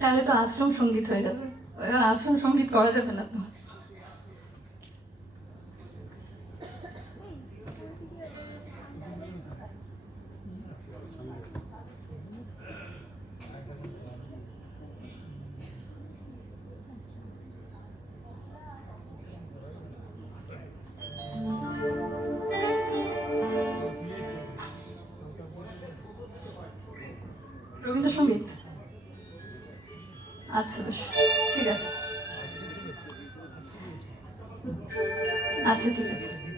তাহলে তো আশ্রম সংগীত হয়ে যাবে। এবার আশ্রম সংগীত করা যাবে না তোমার রবীন্দ্রসঙ্গীত? আচ্ছা বেশ। ঠিক আছে। আচ্ছা ঠিক আছে।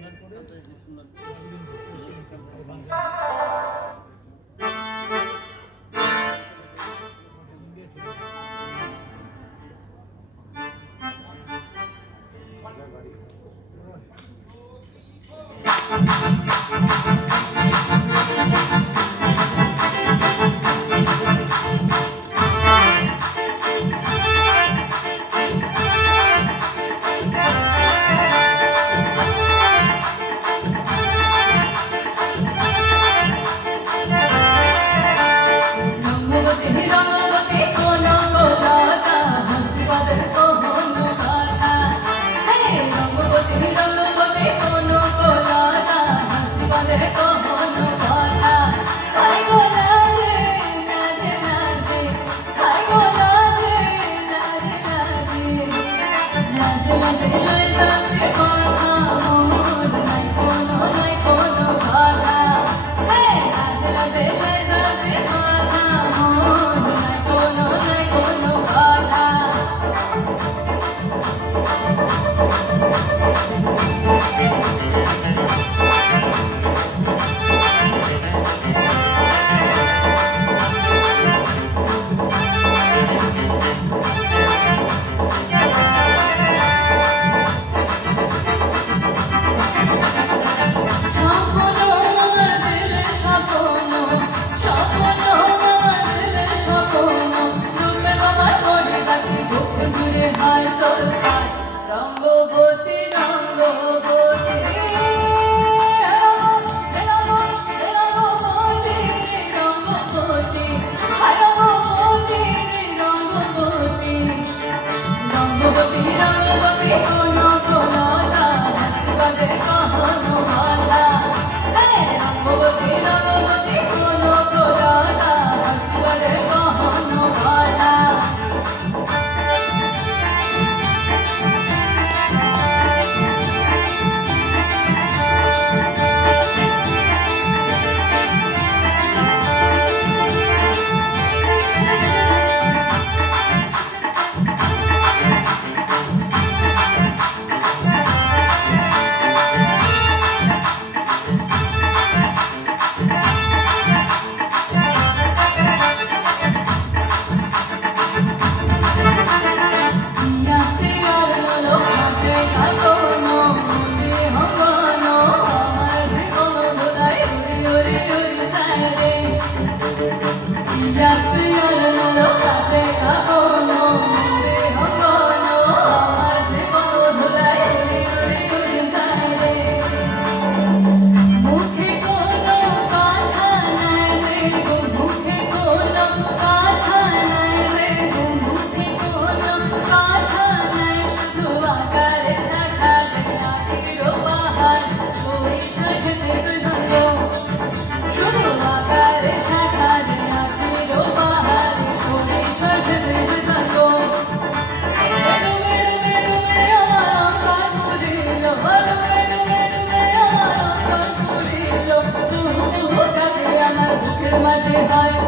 Cause 不管喜欢与